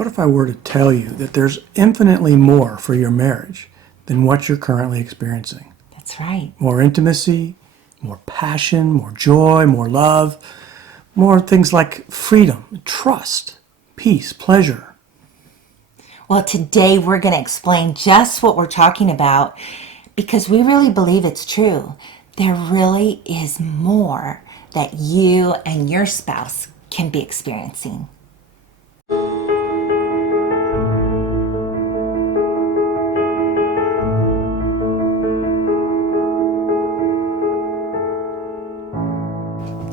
What if I were to tell you that there's infinitely more for your marriage than what you're currently experiencing? That's right. More intimacy, more passion, more joy, more love, more things like freedom, trust, peace, pleasure. Well, today we're going to explain just what we're talking about because we really believe it's true. There really is more that you and your spouse can be experiencing.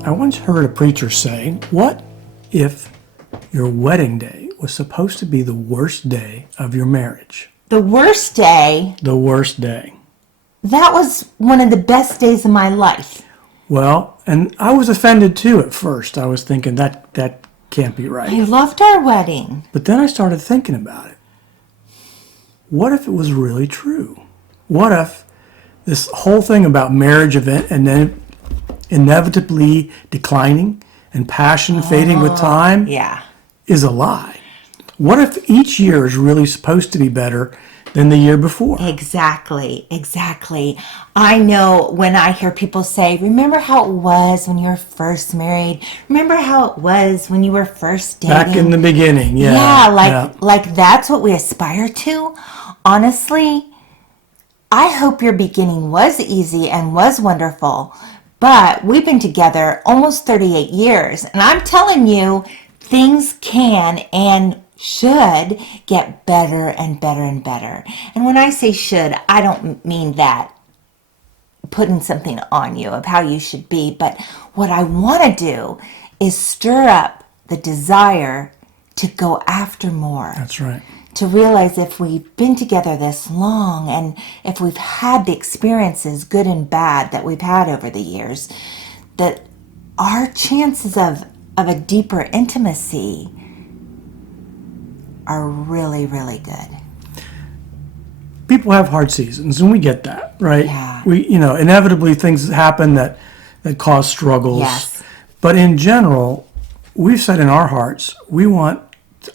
I once heard a preacher say, what if your wedding day was supposed to be the worst day of your marriage? The worst day, The worst day. that was one of the best days of my life. Well, and I was offended too at first. I was thinking that can't be I right. loved our wedding. But then I started thinking about it. What if it was really true? What if this whole thing about marriage event and then inevitably declining and passion fading with time Yeah. is a lie? What if each year is really supposed to be better than the year before? Exactly. I know when I hear people say, remember how it was when you were first married? Remember how it was when you were first dating? Back in the beginning, Like that's what we aspire to. Honestly, I hope your beginning was easy and was wonderful, but we've been together almost 38 years, and I'm telling you, things can and should get better and better and better. And when I say should, I don't mean that putting something on you of how you should be, but what I want to do is stir up the desire to go after more. That's right. To realize if we've been together this long and if we've had the experiences, good and bad, that we've had over the years, that our chances of a deeper intimacy are really, really good. People have hard seasons, and we get that, right? Yeah. Inevitably things happen that cause struggles. Yes. But in general, we've said in our hearts, we want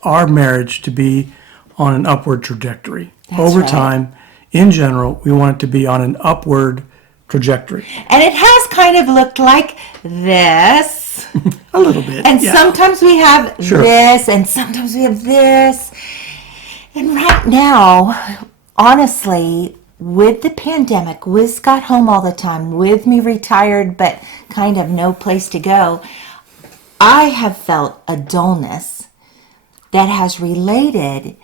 our marriage to be on an upward trajectory. Over right. time, in general, we want it to be on an upward trajectory. And it has kind of looked like this. A little bit. And yeah. sometimes we have Sure. this, and sometimes we have this. And right now, honestly, with the pandemic, with Scott home all the time, with me retired but kind of no place to go, I have felt a dullness that has related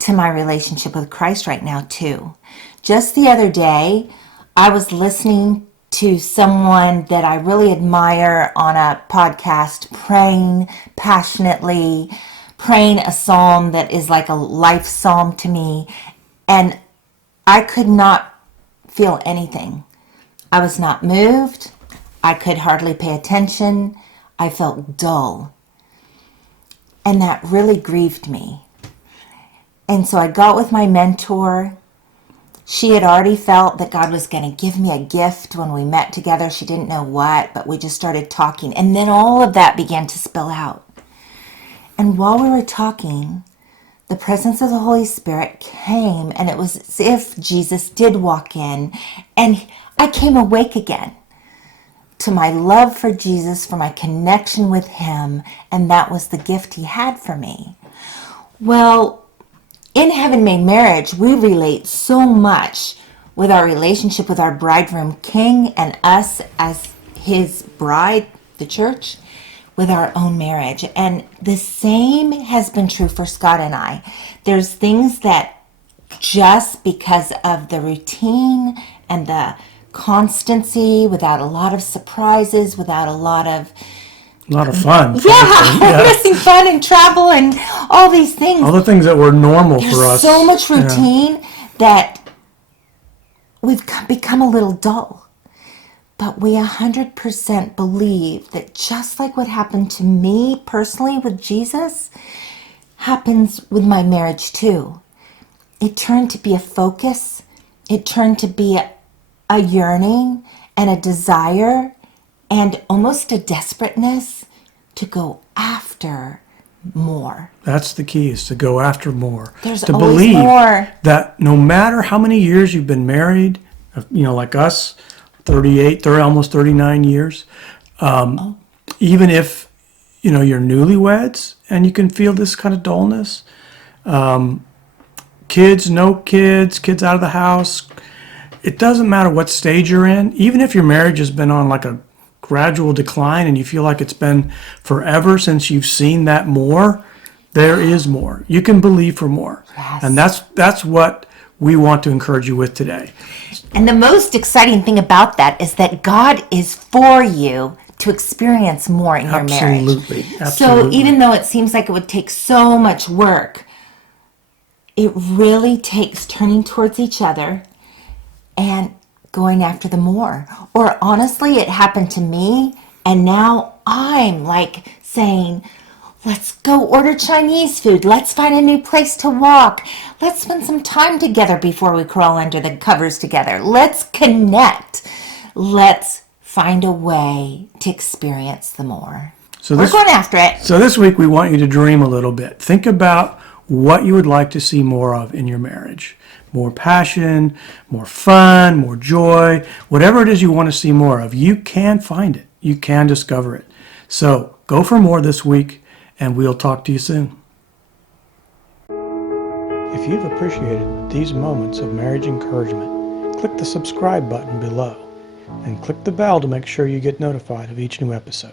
to my relationship with Christ right now too. Just the other day, I was listening to someone that I really admire on a podcast, praying passionately, praying a psalm that is like a life psalm to me, and I could not feel anything. I was not moved. I could hardly pay attention. I felt dull. And that really grieved me. And so I got with my mentor. She had already felt that God was going to give me a gift when we met together. She didn't know what, but we just started talking. And then all of that began to spill out. And while we were talking, the presence of the Holy Spirit came, and it was as if Jesus did walk in, and I came awake again to my love for Jesus, for my connection with him, and that was the gift he had for me. Well, in Heaven Made Marriage, we relate so much with our relationship with our bridegroom king and us as his bride, the church, with our own marriage. And the same has been true for Scott and I. There's things that just because of the routine and the constancy, without a lot of surprises, without a lot of fun. missing fun and travel and all these things. All the things that were normal There's for us. so much routine that we've become a little dull. But we 100% believe that just like what happened to me personally with Jesus happens with my marriage too. It turned to be a focus. It turned to be a yearning and a desire and almost a desperateness to go after more. That's the key, is to go after more. There's to always believe more. that no matter how many years you've been married, like us, 38, 30, almost 39 years, even if, you're newlyweds and you can feel this kind of dullness, kids, no kids, kids out of the house, it doesn't matter what stage you're in. Even if your marriage has been on like a gradual decline and you feel like it's been forever since you've seen that more, there is more. You can believe for more. Yes. And that's what we want to encourage you with today. And the most exciting thing about that is that God is for you to experience more in your marriage. Absolutely. So even though it seems like it would take so much work, it really takes turning towards each other and going after the more. Or honestly, it happened to me, and now I'm like saying, let's go order Chinese food. Let's find a new place to walk. Let's spend some time together before we crawl under the covers together. Let's connect. Let's find a way to experience the more. We're going after it. So this week we want you to dream a little bit. Think about what you would like to see more of in your marriage. More passion, more fun, more joy, whatever it is you want to see more of, you can find it. You can discover it. So go for more this week, and we'll talk to you soon. If you've appreciated these moments of marriage encouragement, click the subscribe button below and click the bell to make sure you get notified of each new episode.